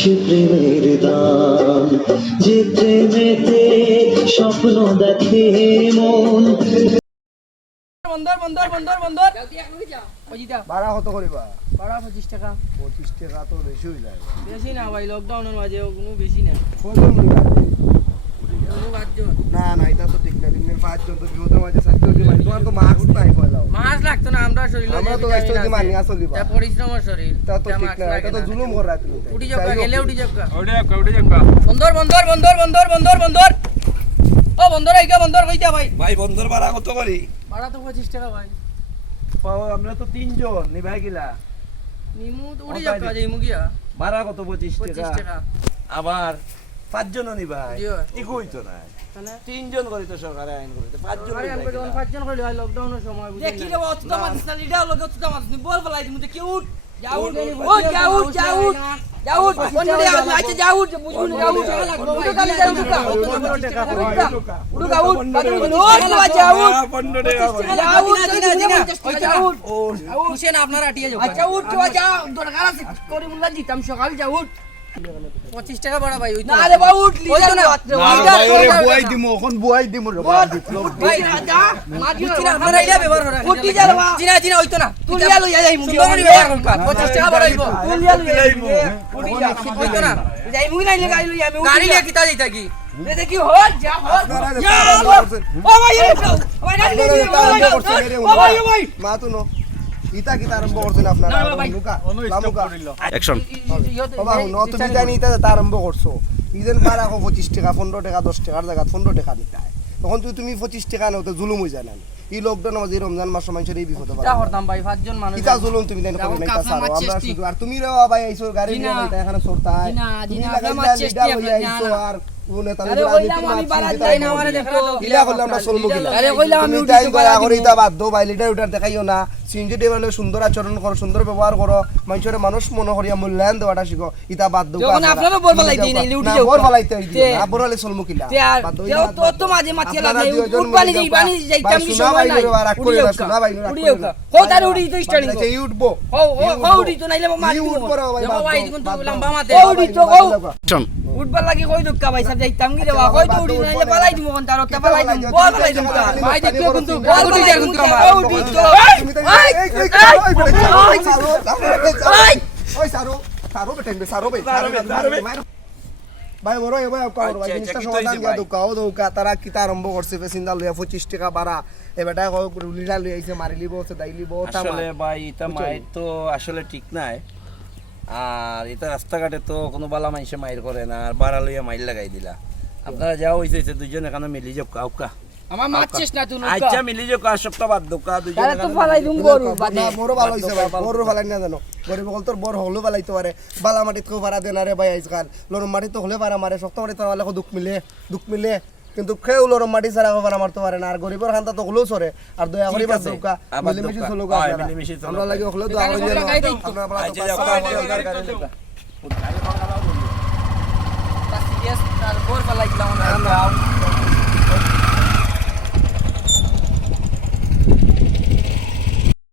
সে প্রেমের দাম, যে প্রেমেতে স্বপ্ন দেখে মন। বন্দর বন্দর বন্দর বন্দর ওইটা ভাড়া কত করিবা? ভাড়া 25 টাকা। 25 টাকা তো বেশি হয়ে যায়। বেশি না ভাই, লকডাউনের মাঝে কোনো বেশি না। কজন মুড়ি লাগবে? কোনো বাদজন না না, এটা তো ঠিক না। দিনের 5 জন তো বিপদের মাঝে থাকতে হচ্ছে। মানে তোমার তো মাস্ক নাই পয়লাও। মাছ লাগতো না, আমরা শরীরে আমরা তো গাছটা যদি মানিয়া চলিবা। তা পরিশ্রমের শরীর। এটা তো ঠিক না, এটা তো জুলুম করা তুমি। উঠি যাবা গেলে উঠি যাবা। উঠি যাবা। বন্দর বন্দর বন্দর বন্দর বন্দর বন্দর। ও বন্দর আইগা, বন্দর কইতা ভাই। ভাই বন্ধুর ভাড়া কত করি? ভাড়া তো 25 টাকা ভাই। পাও আমরা তো 3 জন নিভাই গিলা। নিমু তো উঠি যাবা, যাইমু গিয়া। ভাড়া কত? 25 25 টাকা। টাকা। আবার 5 জন নিভাই। জিও। ইকুই তো না। তাহলে 3 জন করি তো সরকারে আইন করে। 5 জন আরে আমরা যখন 5 জন কইলে লকডাউনের সময় বুঝি। দেখি রে অত মাছ না লিডা লগে অত মাছ নি বল বলাই দিমু দেখি উঠ যাউট ও যাউট যাউট যাউট কোনডে আচ্ছা যাউট বুঝুন যাউট উঠো কালি যাউট উঠো যাউট ও যাউট 15 টাকা করে। যাউট ও হুসেন আপনারা আটিয়া যাও। আচ্ছা উঠ যা দরকার আছে করে মুল্লা জিতাম সকাল যাউট 25 টাকা ভাড়া ভাই ওই তো। না রে বাবা উঠ লিডা না ভাই ওরে বুয়াই দিমু, এখন বুয়াই দিমু রে ভাই দিতলো। ভাই যা মাটি চিনা আপনারা এটা ব্যবহার করা। উঠি যা রে বাবা চিনা চিনা হইতো না। তুলিয়া লইয়া যাইমু সুন্দরী ব্যবহার করবা। 25 টাকা ভাড়া হইবো। তুলিয়া লইয়া উঠি যা হইতো না। যাইমু নাইলে গাড়ি লইয়া আমি গাড়ি নিয়ে কিতা যাইতা কি? দেখি হল যা হল ও ভাই ও ভাই গাড়ি নিয়ে ও ভাই ও ভাই মা তো নো ইতা কি আরম্ভ করছেন আপনারা? লুকা লামুকা অ্যাকশন। বাবা নো তুমি জানি ইতা আরম্ভ করছো। ইদেন ভাড়া 25 টাকা 15 টাকা 10 টাকার জায়গা 15 টাকা নিতে হয়। তখন তুমি 25 টাকা নাও তো জুলুম হই যায় না। এই লকডাউনের মাঝে রমজান মাস মানুষের এই বিপদ যা হরতাম ভাই 5 জন মানুষ। ইতা জুলুম তুমি দেন করে না সারো আমরা শুধু। আর তুমি রে ভাই আইছো গাড়ি নিয়ে এটা এখানে সরতাই তুমি লাগাই লিডা হই আইছো আর কোনে তাহলে আমি বারাত যাই না আমারে দেখো ইলা করলে আমরা চলমু গিলা। আরে কইলাম আমি উঠি করে ইতা বাদ দাও ভাই লিডার উঠার দেখাইও না। সিনজি দেবালে সুন্দর আচরণ করো, সুন্দর ব্যবহার করো, মানুষের মানুষ মনে করিয়া মূল্যায়ন দেওয়াটা শিখো। ইতা বাদ দাও। যখন আপনারা বল বলাই দিই না উঠি যাও বল বলাইতে দিও না, বললে চলমু কিলা। তো তো মাঝে মাথিয়া লাগে উঠ পানি যাই পানি যাইতাম কি সময় নাই উঠি যাও কো তার উঠি তো স্টার্টিং আচ্ছা এই উঠবো ও উঠি তো নাইলে মারি এই উঠবো রে ভাই দেখো ভাই দেখুন তো লম্বা মাতে। ও উঠি তো ও অ্যাকশন। উঠবার লাগি কই দুক্কা ভাই সব যাইতাম কি রে বা কই তো উঠি নাইলে পালাই দিমু কোন তার ওটা পালাই দিমু বল পালাই দিমু ভাই দেখিও কিন্তু বল উঠি যা কিন্তু ও উঠি তো ওই সারো সারো বেটেন বে সারো বে ভাই বড় এ ভাই কাও ভাই জিনিসটা সমাধান দিয়া দোকা তারা কিতা আরম্ভ করছে পেছিন্দা লইয়া 25 টাকা ভাড়া এ বেটা লিডা লই আইছে মারি লিবো সে দাই লিবো আসলে ভাই এটা মাইর তো আসলে ঠিক নাই। আর এটা রাস্তাঘাটে তো কোনো বালা মানুষে মাইর করে না, আর ভাড়া লইয়া মাইর লাগাই দিলা। আপনারা যা হইছে দুইজন এখানে মিলি যাও কাউকা। আমার মারছিস না তুই আচ্ছা মিলি যাও কা সপ্তাহ বাদ দোকা দুইজন তাহলে তো ফালাই দিমু গরু বাদে বড় ভালো হইছে ভাই বড় ফালাই না জানো গরিব বল তোর বড় হলো ফালাইতে পারে বালা মাটিত কো ভাড়া দেনা রে ভাই আজকাল লরম মাটি তো হলে ভাড়া মারে শক্ত মাটি তো হলে দুঃখ মিলে কিন্তু খেউ লরম মাটি ছাড়া ভাড়া মারতে পারে না। আর গরিবের খান্তা তো হলো সরে আর দয়া করি বাদ দোকা মিলেমিশে চলুক আমরা লাগি হলো দোয়া করি আপনারা বলা তো সিরিয়াস তার বল ফালাই দিলাম